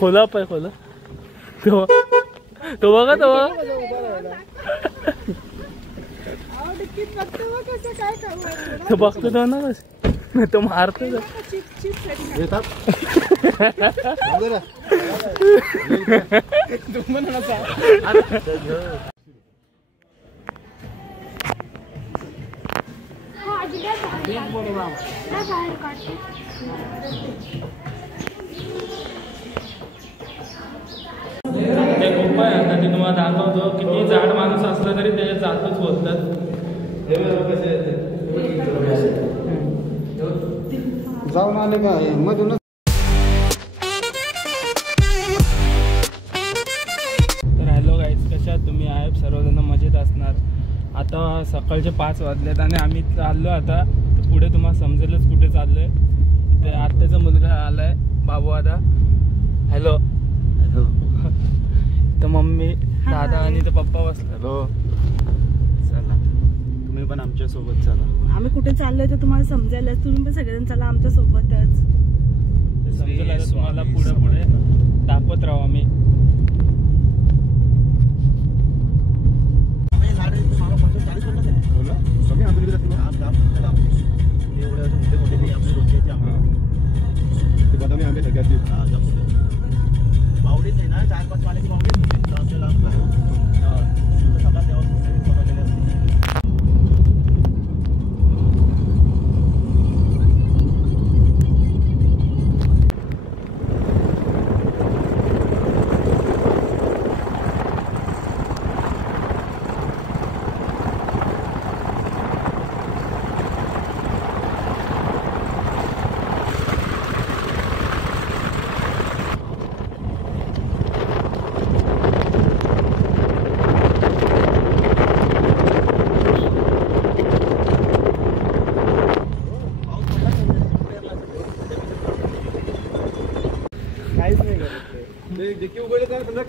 खोला पाय खोला तो बघा तो तो बघतो तो ना बस तो मारतो ते खूप आहे आता ते तुम्हाला दाखवतो किती जाड माणूस असला तरी त्याच्या जातच बोलतात. जाऊन आले का मधून. तर हॅलो गाईज, कशा तुम्ही आहे सर्वजण मजेत असणार. आता सकाळचे 5 वाजलेत आणि आम्ही चाललो आता पुढे तुम्हाला समजेलच कुठे चाललोय. ते आत्याचा मुलगा आलाय बाबू आता. Hello hello. तर मम्मी दादा आणि ते पप्पा बसले. हॅलो चला तुम्ही पण आमच्या सोबत चला. आम्ही कुठे चाललोय तर तुम्हाला समजायला तुम्ही पण सगळेजण चला आमच्या सोबतच. समजेल आता तुम्हाला पुढे पुढे दाखवत राहू आम्ही. बावडीच आहे ना 4-5 वाले बावडी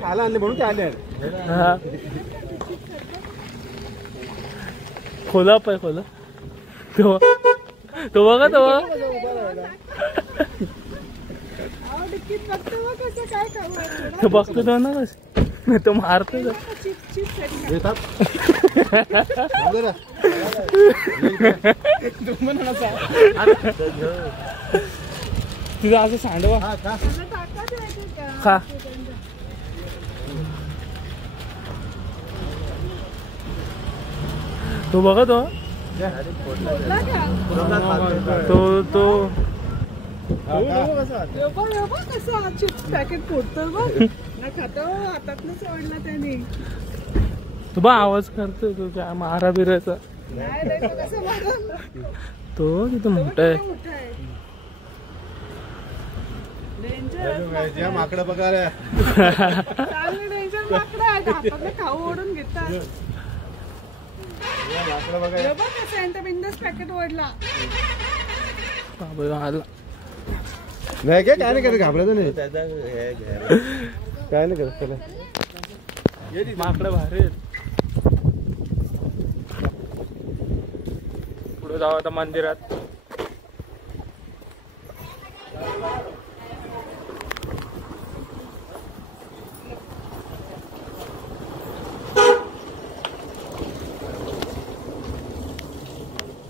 खायला आणले म्हणून ते आले. खोला पाय खोला तो बघा तो तो बघतो तो ना बस तो मारतो तुझं असं सांडवा खा. तो बघा तो तो चिप्स पॅकेट फोडतो बघ ना खातो हातातनं सोडला त्याने. तो बा आवाज करतोय तो त्या मारा बिरायचा. तो तिथं मोठा आहे. माकडं बघायला खाऊ ओढून घेतात. बिंदास पॅकेट ओढला नाही काय नाही करत घाबरायचं नाही काय नाही करत. चला माकडं भारी पुढे जाऊ आता मंदिरात.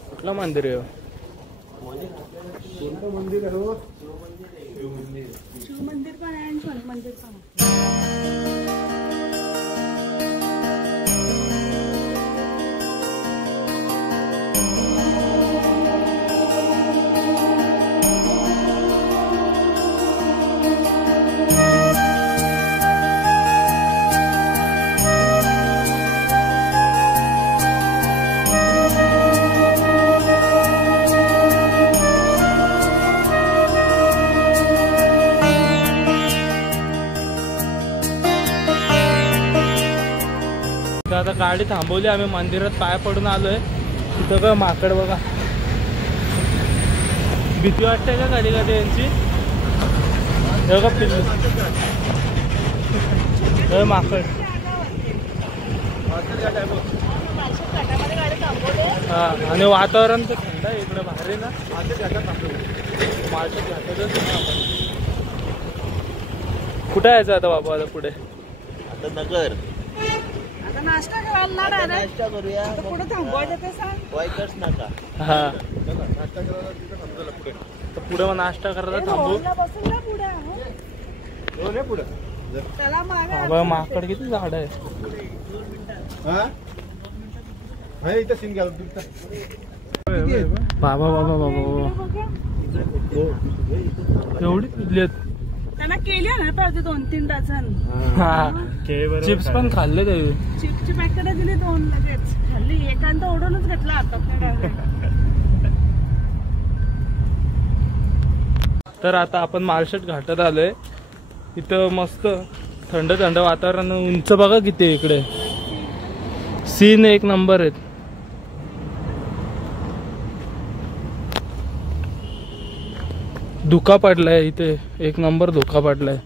कुठलं मंदिर आहे? मंदिर आहे शिव मंदिर पण आहे आणि शनी मंदिर पण आहे. आता गाडी थांबवली आम्ही मंदिरात पाय पडून आलोय. तिथं का माकड बघा. भीती वाटते का कधी कधी यांची? बघा पिल्लू माकड. हा आणि वातावरण तर थंड आहे इकडे भारी ना. मार्केट घाटातच कुठे यायचं आता बाबा आता पुढे? आता नगर आता नाश्ता करायला डायरेक्ट नाश्ता करूया. आता पुढे थांबवायचं ते सांग. वाईकर्स नाका. हा तर पुढे मग नाश्ता करायला थांबू. रोडला बसून ना पुढे आहो. त्याला मागे बाबा माकड किती झाड आहे. बाबा बाबा बाबा बघा. एवढी पिल्ली आहेत. त्यांना केली ना पाहिजे 2-3 डझन. चिप्स पण खाल्ले ते. चिप्सची पॅकेट दिली 2 लगेच खाल्ली. एकांत ओढूनच घेतला आता. तर आता आपण माळशेट घाटात आलोय. इथं मस्त थंड थंड वातावरण. उंच बघा किती आहे इकडे. सीन एक नंबर आहेत. धुका पडलाय इथे. एक नंबर धुका पडलाय.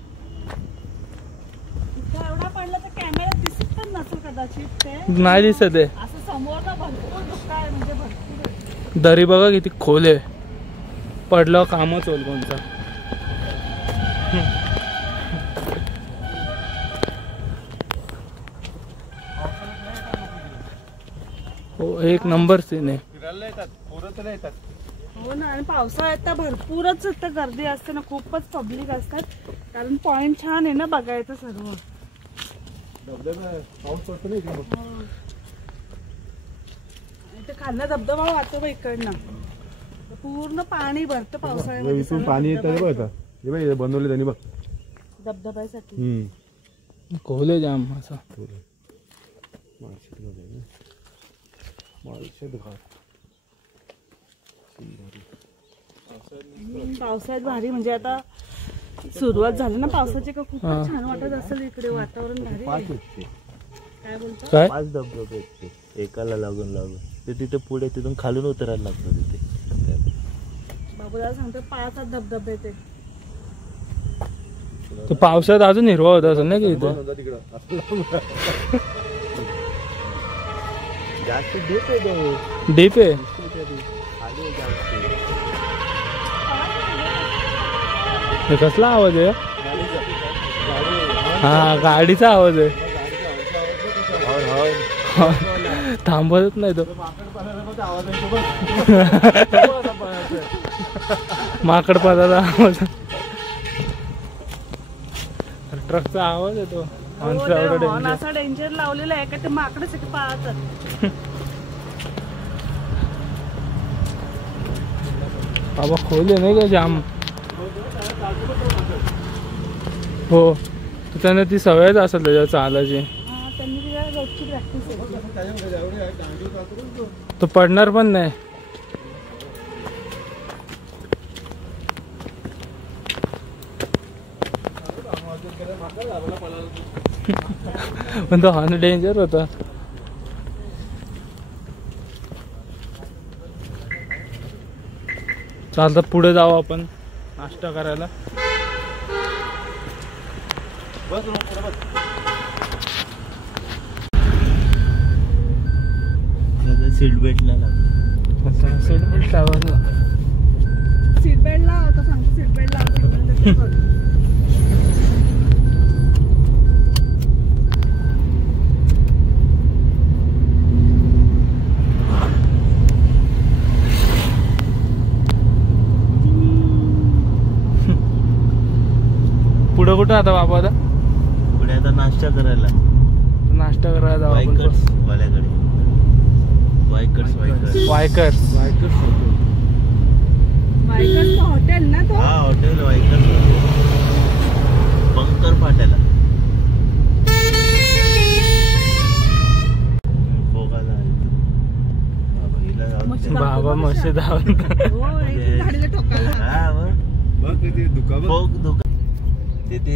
एवढा पडला तर कॅमेरा दिसत पण नसेल कदाचित ते. नाही दिसत आहे. असं समोर ना भरपूर धुका आहे म्हणजे भरपूर. दरी बघा किती खोल आहे. पडल्यावर कामच होईल कोणता. हो एक नंबर सीन आहे. हो ना. आणि पावसाळ्यात तर भरपूरच इथं गर्दी असते ना. खूपच पब्लिक असतात. कारण पॉइंट छान आहे ना बघायचं सर्व. इथे खाल्ला धबधबा वाहतो बा इकडनं. पूर्ण पाणी भरतं पावसाळ्यामध्ये. पाणी येतं बघ. बनवले त्यांनी बघ धबधब्यासाठी. खोले जाम असा. पावसाळ्यात भारी म्हणजे आता सुरुवात झाली ना पावसाची का खूप छान वाटत असेल इकडे. वातावरण भारी आहे. काय बोलतो? काय 5 धबधबे आहेत ते एकाला लागून ते तिथे पुढे तिथून खालून उतरायला लागतं तिथे. बाबूला सांगतो 5 धबधबे ते. ते पावसात अजून हिरवा होता असं नाही की इथं. जास्त डीप आहे तो. डीप आहे. हे कसला आवाज आहे? हा गाडीचा आवाज आहे. थांबवत नाही तो. माकड पदाचा आवाज. ट्रकचा आवाज येतो. हॉर्न असा डेंजर लावलेला आहे का ते माकडच आहे की पाहतात. बाबा खोले नाही का जाम. हो तर त्यांना ती सवयच असेल त्याच्यावर चालायची. त्यांनी तिला रोजची प्रॅक्टिस आहे. तो पडणार पण नाही. पण तो हॉर्न डेंजर होता. चालतं पुढे जाऊ आपण नाश्ता करायला. सीट बेल्टला लागतं. सीट बेल्ट लावायला. सीट बेल्ट लाव आता सांगतो. सीट बेल्ट लाव. पुढे कुठं आता बाबा? आता पुढे आता नाश्ता करायला. नाश्ता करायला जाऊ आपण. वायकर्स वाल्याकडे. वायकर्स वायकर्स. वायकर्स हॉटेल ना तो. हा हॉटेल वायकर्स. बंकर फाट्याला. फोगाला बाबा मस्त धावून. गाडीला ठोकायला. हा मग फोग दुकान तिथे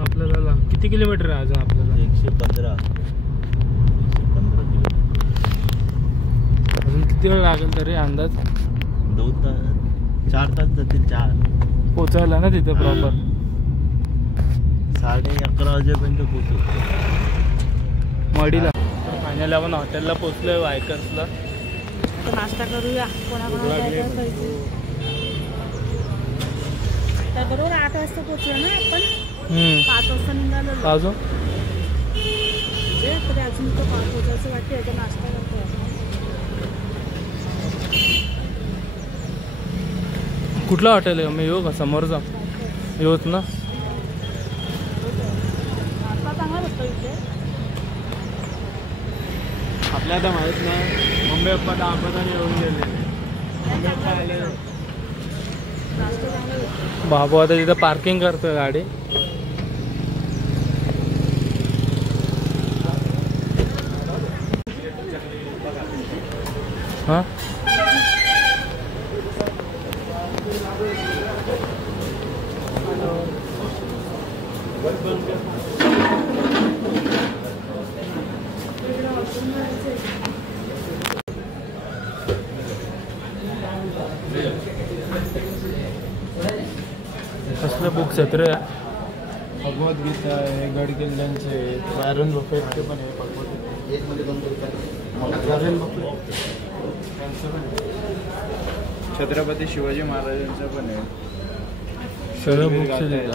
आपल्याला किती किलोमीटर आहे अजून? आपल्याला 115 किलोमीटर. अजून किती वेळ लागेल तरी अंदाज? 2 तास 4 तास जातील. 4 पोचायला ना तिथे प्रॉपर. 11:30 वाजेपर्यंत पोहोचू मडीला. फायनली आपण हॉटेलला पोहोचलोय वायकर्सला. नाश्ता करूया. कोणाकोणाला बरोबर 8 वाजता पोहोचलो ना आपण. हम्म. 5 वाजता निघालो. अजून म्हणजे तरी अजून तो पोहोचायचं बाकी आहे. नाश्ता करतो. कुठलं हॉटेल आहे? मी येऊ का समोरचा? येऊच ना. नाश्ता चांगला होता इथे. आपल्या आता माहित नाही मम्मी पप्पा तर आपण येऊन गेलेले. मम्मी पप्पा आले. नाश्ता चांगला होता. बाबू आता तिथं पार्किंग करतोय गाडी. हा कसले बुक्स आहेत रे? भगवद्गीता आहे, गड किल्ल्यांचे, वॉरन बफेटचे पण आहे भगवद्गीता. वॉरन बफेट त्यांचं पण आहे. छत्रपती शिवाजी महाराजांचं पण आहे. सगळं बुक्स आहेत.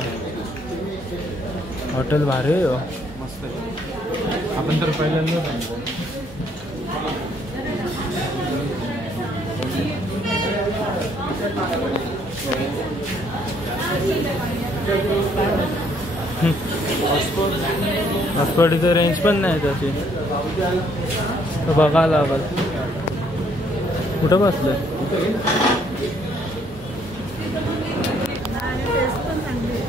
हॉटेल भारी आहे हो. मस्त आहे. आपण तर पहिल्यांदा सांगतो. हॉस्पिटलची रेंज पण नाही त्याची. तर बघायला लागल. कुठं बसलं? आणि टेस्ट पण चांगली आहे.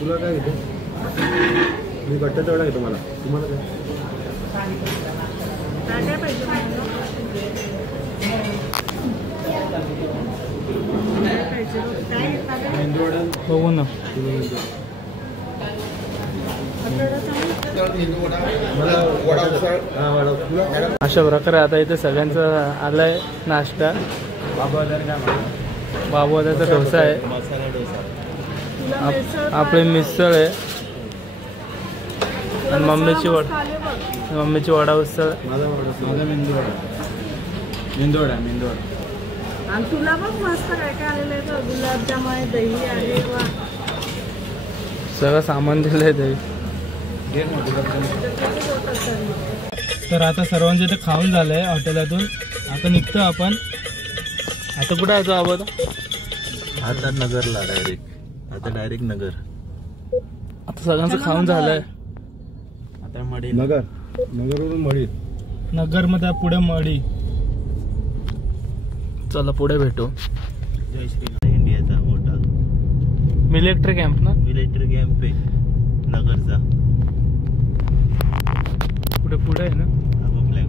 तुला काय घेते? मी बट्टा तेवढा घेतो मला. तुम्हाला काय? काय पाहिजे मला? काय पाहिजे? काय घेतलं? मेंदूवडा बघू ना. मला वडा उसळ. हा वडा तुला अशा प्रकारे आता इथे सगळ्यांचं आलाय नाश्ता. बाबा काय म्हणा. बाबूदाचा डोसा आहे. मसाला डोसा. तुला मिसळ आपली मिसळ आहे. आणि मम्मीची वडा उसळ. माझा मेंदूवडा. मेंदूवडा. आणि तुला बघ मस्त काय काय आलेलं आहे. गुलाबजाम आहे, दही आहे. वा सगळं सामान दिलंय ते. घे ना गुलाबजाम. तर आता सर्वांचे इथे खाऊन झालंय हॉटेलातून. आता निघतो आपण. आता कुठं आहे आपण? आता नगरला डायरेक्ट. आता डायरेक्ट नगर. आता सगळ्यांचं खाऊन झालंय. आता मडी. नगरवरून मडी. नगरमध्ये पुढे मडी. चला पुढे भेटू. जय श्री इंडियाचा मोठा मिलिटरी कॅम्प ना? मिलिटरी कॅम्प आहे नगरचा. पुढे आहे ना? आपापल्या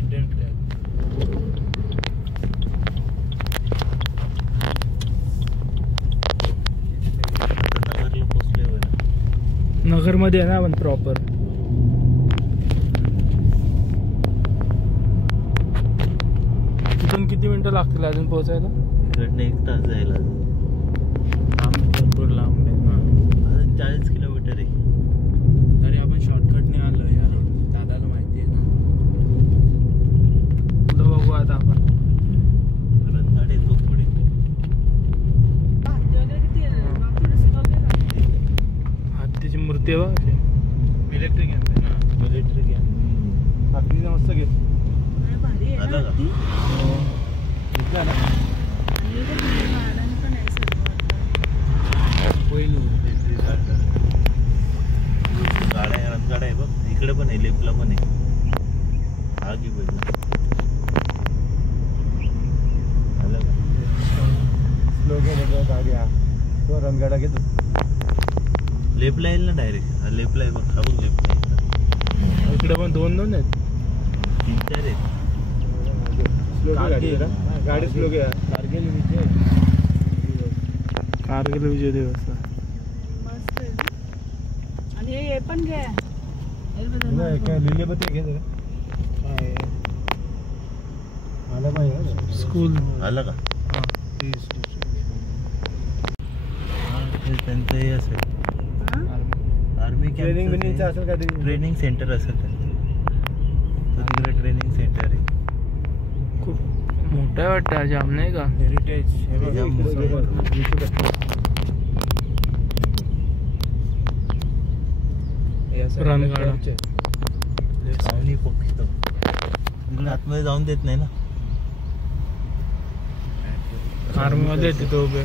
इंडियन फ्लॅग. नगरला पोचल्यावर नगरमध्ये आहे ना आपण प्रॉपर. तिथून किती मिनिटं लागतील अजून पोहोचायला? इकडनं 1 तास जायला. भरपूर लांब आहे. 40 किलोमीटर आहे. तरी आपण शॉर्टकटने आलो या रोड. दादाला माहिती आहे ना. पुढं बघू आता आपण. रंगाड येतो पुढे. हत्तीची मूर्ती आहे बघ. मिलिटरी कॅम्प आहे ना. Military camp. हत्तीचं मस्त घेत. भारी आहे आला ना का? ती? इथला ना. आणि इथे गार्डन पण आहे सगळं. पहिलं मिलिटरी गार्डन. गाड्या रंगाड आहे बघ. इकडे पण आहे. लेपला पण आहे. हा की पहिलं. आलं का? स्लो गाडी. हा तो रंगाडा घेतो. लेपला येईल ना डायरेक्ट. हा लेपला आहे बघ. हा बघ लेपला आहे. इकडे पण दोन आहेत. 3-4 आहेत. गाडी स्लो घ्या. कारगिल विजय. कारगिल विजय दिवस. मस्त आहे ना. आणि हे पण घे. काय लिहिलेबद्दल घे जरा. काय आला पाहिजे. स्कूल आला का? त्यांचं हे असेल. हा? आर्मी ट्रेनिंग बिनिंगचं असेल का? ट्रेनिंग सेंटर असेल त्यांचं. तिकडे ट्रेनिंग सेंटर आहे. खूप मोठा वाटतं जाम नाही का? हेरिटेज रणगाडा. सावली फक्त तिकडे आतमध्ये जाऊन देत नाही ना. आर्मी मध्ये तिथं उभे.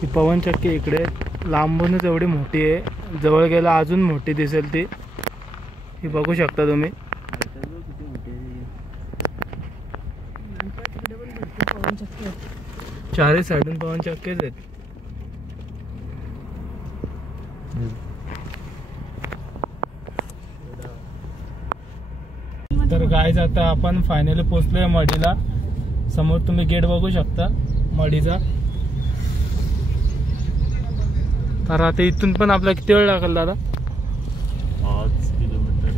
ही पवन चक्की इकडे लांबूनच एवढी मोठी आहे, जवळ गेला अजून मोठी दिसेल ती. ही बघू शकता तुम्ही. तिकडे पण भरपूर पवन चक्की आहेत. चारही साईडून पवन चक्कीच आहेत. तर गाईज आता आपण फायनली पोहोचलोय मढीला. समोर तुम्ही गेट बघू शकता मढीचा. तर आता इथून पण आपला किती वेळ लागेल दादा? 5 किलोमीटर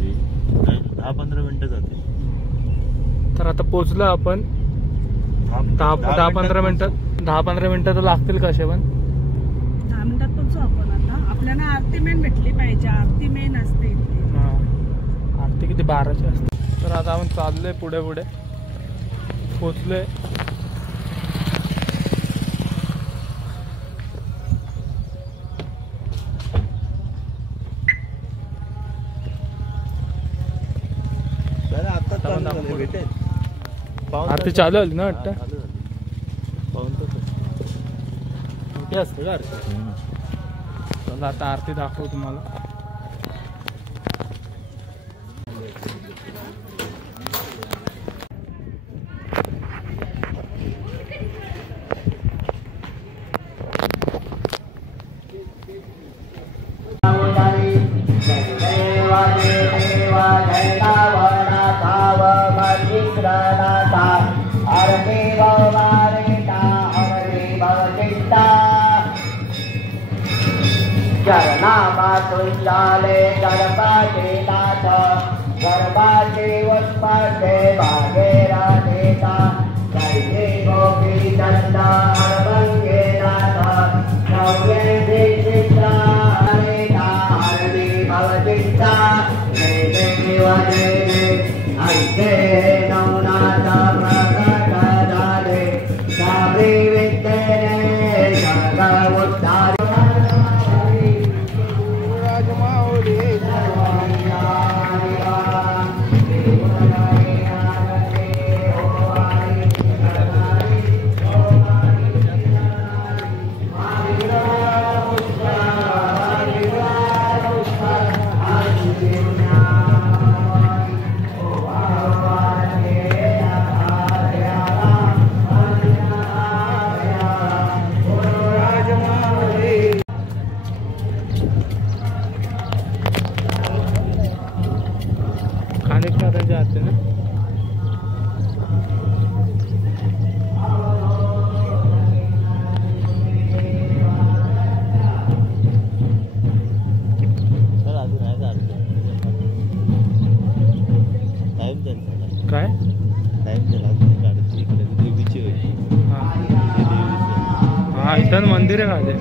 10-15 मिनिटं जाते. तर आता पोहोचलो आपण. 10-15 मिनिटं तर लागतील कसे पण. 10 मिनिटात पोहोचू आपण. आता आपल्याला आरती मेन भेटली पाहिजे. आरती मेन असते इथे. हा, आरती किती 12ची असते. तर आता आपण चाललोय पुढे पुढे. पोचलोय. आता चालू झालं भेटेल. आरती चालू झाली ना वाटतं. चालू झाली. पाऊण तास. कुठे असते का आरती? चला आता आरती दाखवू तुम्हाला. चरणामातुंजाले गर्भाचे नाथ गर्भाचे वस्पाचे भागेराधेता जैसे गोपी चंदा हरभंगे नाथ नव्ये चित्रा हरेता हरणी भवचित्ता हे देव ऐसे नवनाथ प्रकट झाले साबरी विद्येने जग उद्धार. जाते ना. काय हा इथं मंदिर आहे खाली.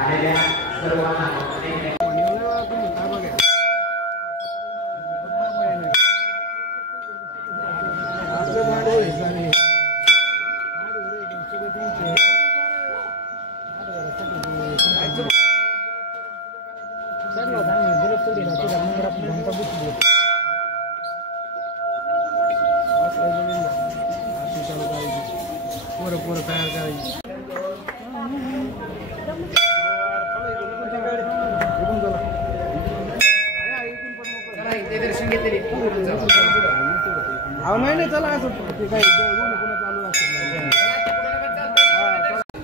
आलेल्या सर्वांना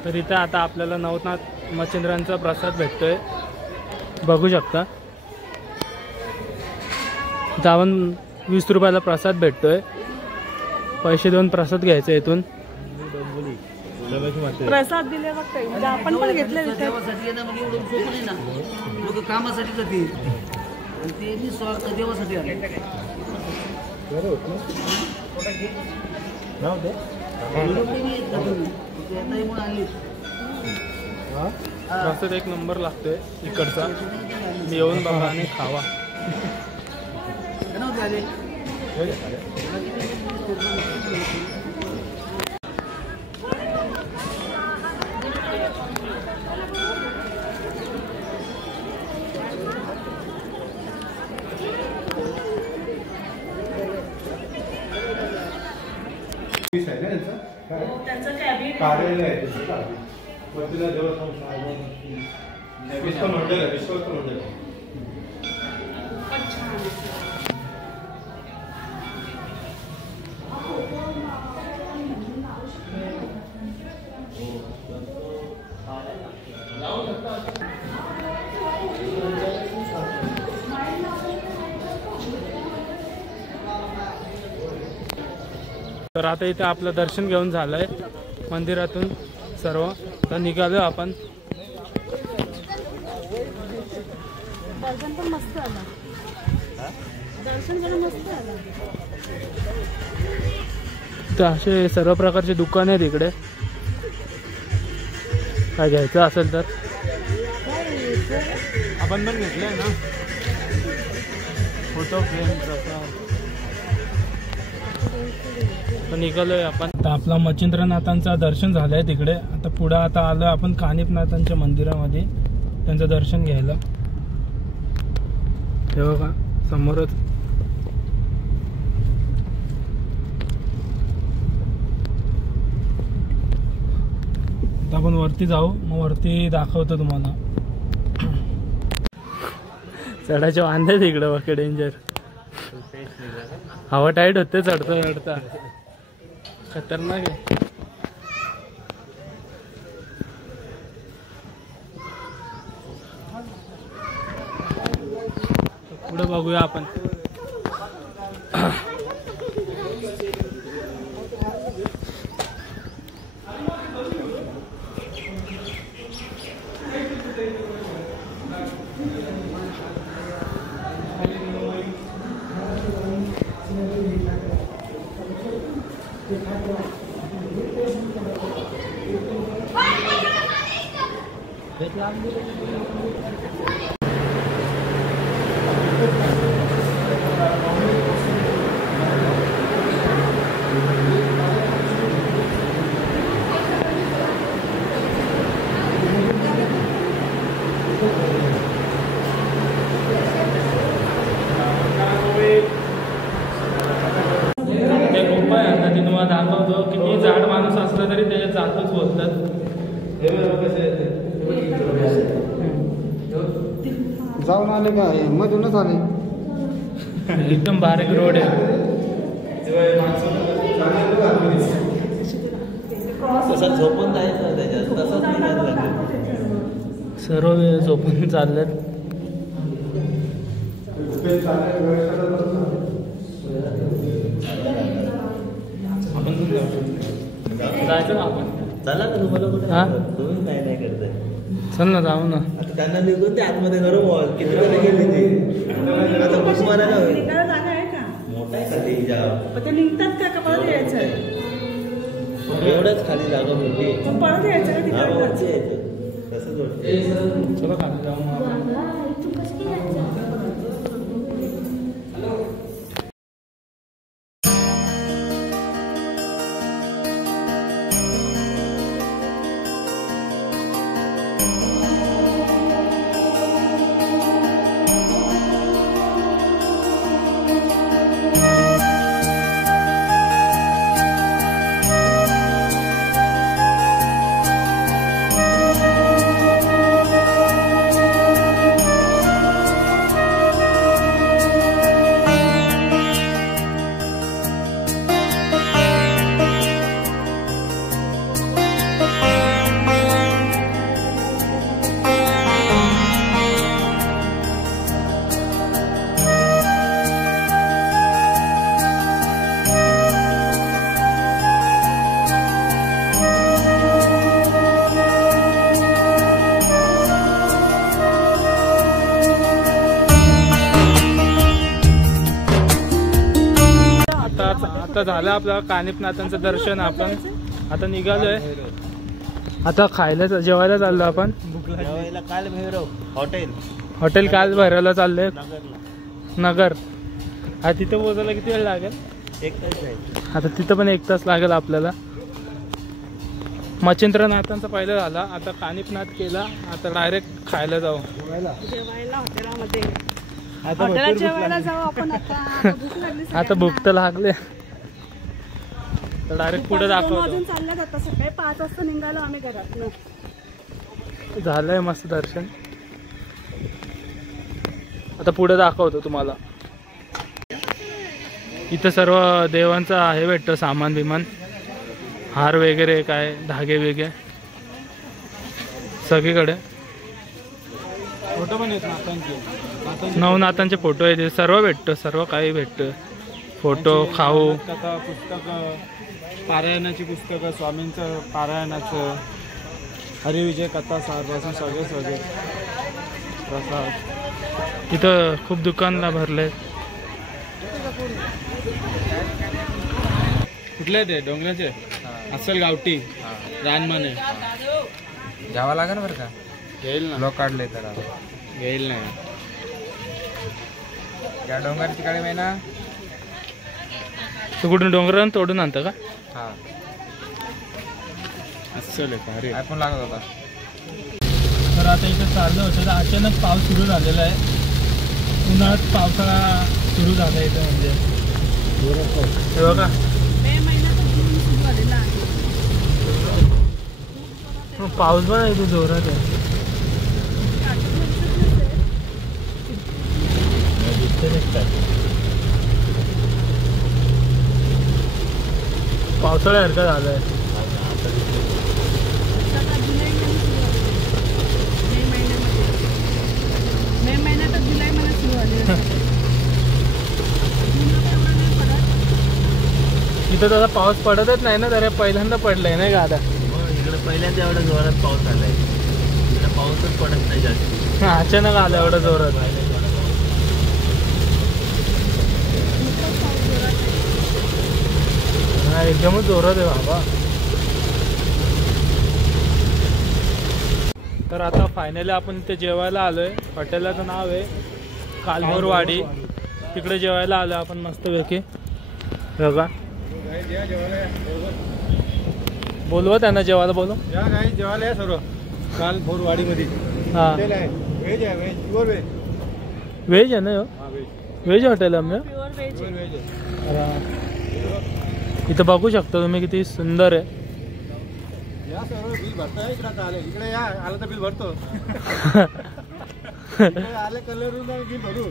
तर इथं आता आपल्याला नवनाथ मच्छिंद्रांचा प्रसाद भेटतोय, बघू शकता. इथं आपण 20 रुपयाला प्रसाद भेटतोय. पैसे देऊन प्रसाद घ्यायचा इथून. प्रसाद दिले बघ, म्हणजे आपण पण घेतले देवासाठी ना, म्हणजे एवढं सोपं नाही ना. लोक कामासाठी जाते आणि ते मी स्वार्थ देवासाठी आले. प्रसाद एक नंबर लागतोय इकडचा. मी येऊन बघा आणि खावा. त्यांचं कॅबिन कार्यालय आहे देवस्थान मंडळ आहे, विश्वस्त मंडळ. तर आता इथे आपलं दर्शन घेऊन झालंय मंदिरातून सर्व. तर निघालो आपण. दर्शन पण मस्त आलं. दर्शन पण मस्त आलं. तर असे सर्व प्रकारचे दुकान आहेत इकडे. काय घ्यायचं असेल तर आपण पण घेतलंय ना फोटो फ्रेम. तर निघालोय आपण. तर आपला मच्छिंद्रनाथांचं दर्शन झालंय तिकडे. आता पुढं आता आलोय आपण कानिफनाथांच्या मंदिरामध्ये त्यांचं दर्शन घ्यायला. हे बघा समोरच. आता आपण वरती जाऊ, मग वरती दाखवतो तुम्हाला. चढायचे वांदे तिकडे बघ, डेंजर. हवा टाईट होते चढता चढता. खतरनाक आहे. पुढे बघूया आपण. दाखवतो किती जाड माणूस असला तरी त्याच्यात जातच बोलतात. जाऊन आले का? मधूनच आले. एकदम बारीक रोड आहे. तसा झोपून जायचं त्याच्यात, तसंच निघायचं. सर्व झोपून चाललेत. जायचं ना आपण. चला ना, तुम्हाला कुठे हा? तुम्ही काय नाही करताय. चल ना जाऊ ना. आता त्यांना निघून ते आतमध्ये घर बॉल किती जण गेले ते. आता बुक मारायला होईल. निघायला जागा आहे का? मोठा आहे का ते जागा? पण ते निघतात का परत यायचं? एवढंच खाली जागा मोठी. मग परत यायचं का हा, तिकडे? वरती यायचं. तसं चला खाली जाऊ मग आपण. आता झालं आपलं कानिपनाथांचं दर्शन. आपण आता निघालोय. आता खायला जेवायला चाललो आपण. जेवायला काल भैरव हॉटेल काल भरायला चाललोय नगरला. नगर. हा तिथं पोहोचायला किती वेळ लागेल? 1 तास आहे. आता तिथं पण 1 तास लागेल आपल्याला. मच्छिंद्रनाथांचा पहिलं झाला. आता कानिपनाथ केला. आता डायरेक्ट खायला जाऊ. जेवायला हॉटेलामध्ये. आता हॉटेलात जेवायला जाऊ आपण आता. भूक लागली आता भूक तर लागले. तर डायरेक्ट पुढे दाखवतो. अजून चालल्यात. आता सकाळी 5 वाजता निघालो आम्ही घरातनं. झालंय मस्त दर्शन. आता पुढे दाखवतो तुम्हाला. इथं सर्व देवांचं आहे भेटतं सामान बिमान. हार वगैरे काय धागे वेगळे सगळीकडे. फोटो पण येत नाथांचे. नवनाथांचे फोटो आहेत. सर्व भेटतं. सर्व काही भेटतं. फोटो खाऊ कथा पुस्तकं पारायणाची पुस्तकं स्वामींचं पारायणाचं हरिविजय कथा सारपासून सगळे प्रसाद. इथं खूप दुकानला भरले. कुठले ते डोंगराचे असेल गावठी रानमाने घ्यावा लागेल बरं का. घेईल ना. लोक काढले तर घेईल नाही. या डोंगरची काळी महिना. तू कुठून डोंगरावरून तोडून आणतं का? हा असेल भारी. आयफोन लागत होता. तर आता इथं चाललं होतं तर अचानक पाऊस सुरू झालेला आहे. उन्हाळ्यात पावसाळा सुरू झाला इथं म्हणजे. हे बघा मे महिन्यात जून सुरू झालेला आहे. पाऊस पण आहे इथे जोरात आहे. पावसाळ्यासारखं झालंय. मे महिन्यात जुलै महिन्यात सुरू झाले. इथं तसा पाऊस पडतच नाही ना. जरा पहिल्यांदा पडलाय नाही का आता. इकडे पहिल्यांदा एवढा जोरात पाऊस आलाय. इकडे पाऊसच पडत नाही जास्त. अचानक आलं एवढं जोरात. हा एकदमच जोरात आहे बाबा. तर आता फायनली आपण इथे जेवायला आलोय. हॉटेलाचं नाव आहे कालभोरवाडी. तिकडे जेवायला आलोय आपण मस्तपैकी. बघा बोलवा त्यांना जेवायला. बोलव या काही जेवायला या सर्व. काल भोरवाडीमध्ये हा व्हेज आहे. Veg pure veg. व्हेज आहे ना ह्यो? व्हेज हॉटेल आहे आम्ही. Pure veg. व्हेज आहे. इथं बघू शकता तुम्ही किती सुंदर आहे. या सर्व बिल भरतोय. इकडे आले. इकडे या आलं तर बिल भरतो. इकडे आले कल्याणून बिल भरू.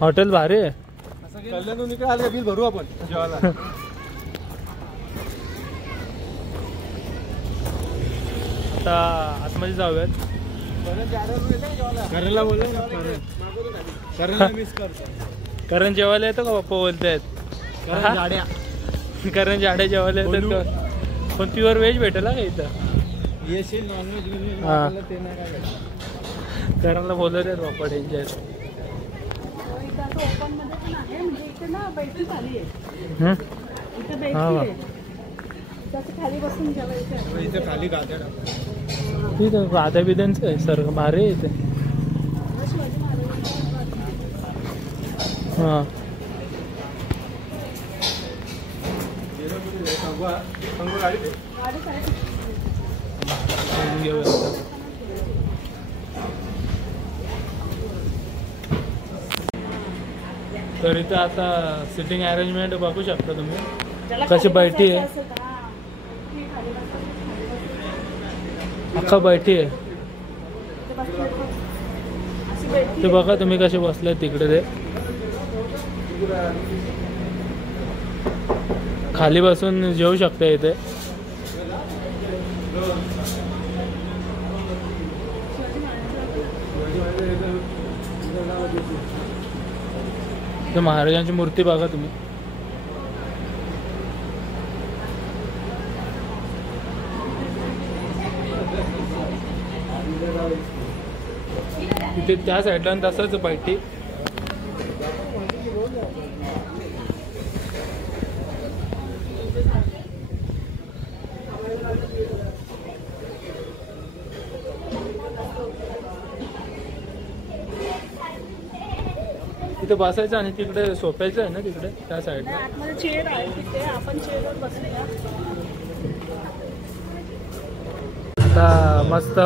हॉटेल भारी आहे. कल्याणून इकडे आले बिल भरू आपण जेवायला. आता आतमध्ये जाऊयात. करणला बोल. करणला मिस करतो. करण जेवायला येतं का पप्पा बोलतायत? करण जाड्या. करण जाड्या जेवायला येतात का? पण प्युअर व्हेज भेटेल का इथं? येशील नॉनव्हेज हा. ते नाही काय भेटत. करणला बोलत आहेत बाप्पा डेंजर. इथं असं ओपन मध्ये पण आहे. म्हणजे इथे ना बैठक आली आहे. हं? इथे बैठकी हा वा. आहे. त्याचं खाली बसून जेवायचं. इथे खाली गाद्या तिथं गाद्या बिद्यांचं आहे सर, भारी आहे इथे. हां तर इथं आता सिटिंग अरेंजमेंट बघू शकता तुम्ही कशी बैठी आहे. अख्खा बैठी आहे ते बघा तुम्ही कसे बसले तिकडे. ते खाली बसून जेवू शकता इथे. महाराजांची मूर्ती बघा तुम्ही. तिथे त्या साईडला तसंच पाहिजे. तिथे बसायचं आणि तिकडे सोप्याचं आहे ना तिकडे त्या साईडला. आतमध्ये चेअर आहे तिथे, आपण चेअरवर बसूया. आता मस्त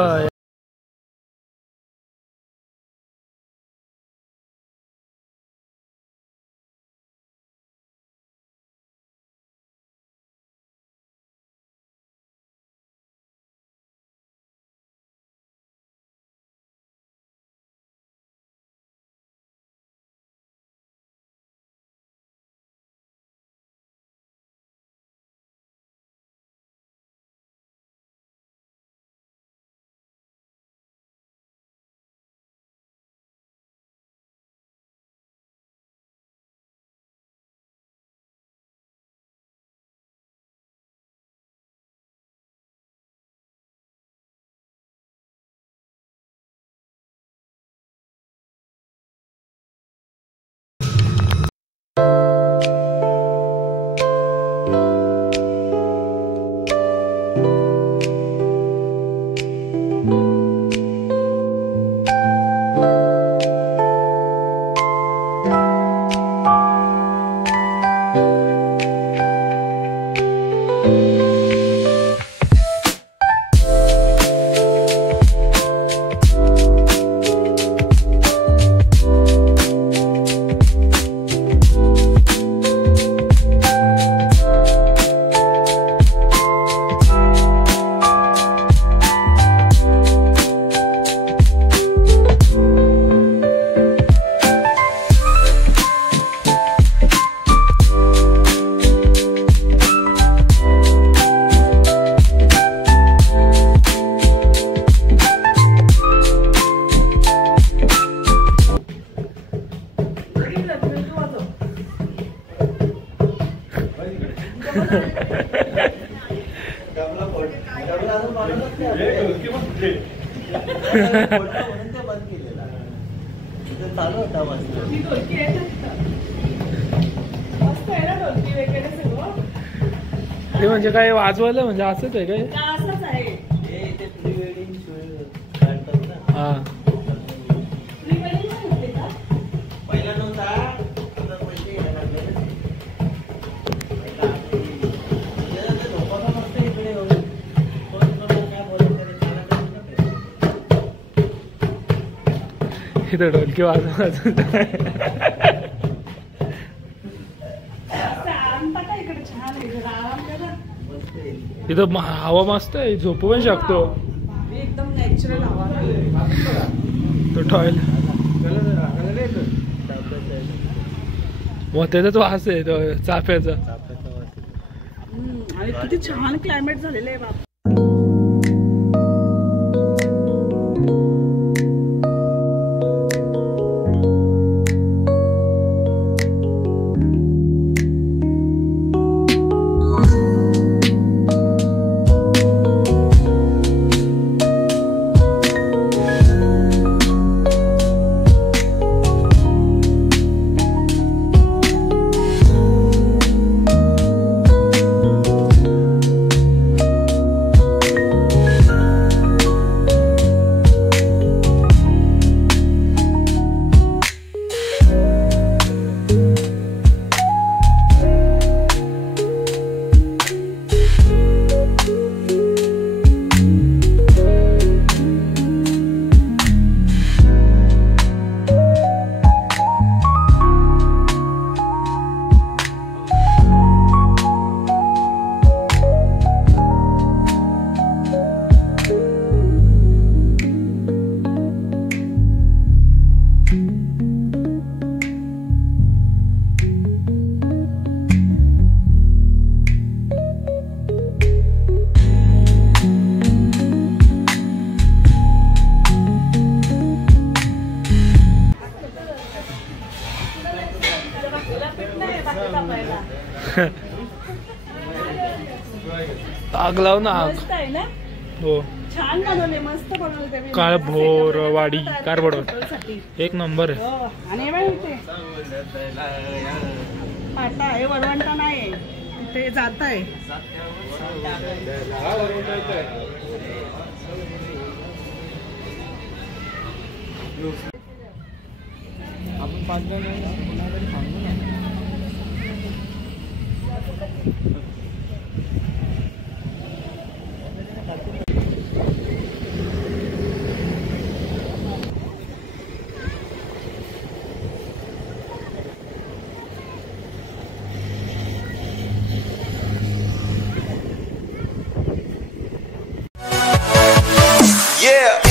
चालू होता ते म्हणजे काय वाजवायला म्हणजे असंच आहे काय? असंच आहे. ते प्री वेडिंग शूट काढतात ना. हा पहिला नव्हता आता पैसे घ्यायला लागले. झोपायला मस्त इकडे काय बोलत इथं ढोलकी वाजवायचं. इथं हवा मस्त आहे, झोपू पण शकतो. एकदम नॅचरल हवा. तो टॉयलेट त्याचाच वास आहे तो चाफ्याचा. आणि किती छान क्लायमेट झालेलं आहे बाप. आग लाव ना आग. मस्त आहे ना, हो छान बनवले, मस्त बनवले त्यांनी. काळभोरवाडी कारवड हॉटेलसाठी. एक नंबर आहे. हो. आणि बघ इथे पाटा आहे, वरवंटा नाही इथे जात आहे. आपण 5 जण कोणातरी सांगू ना. Yeah.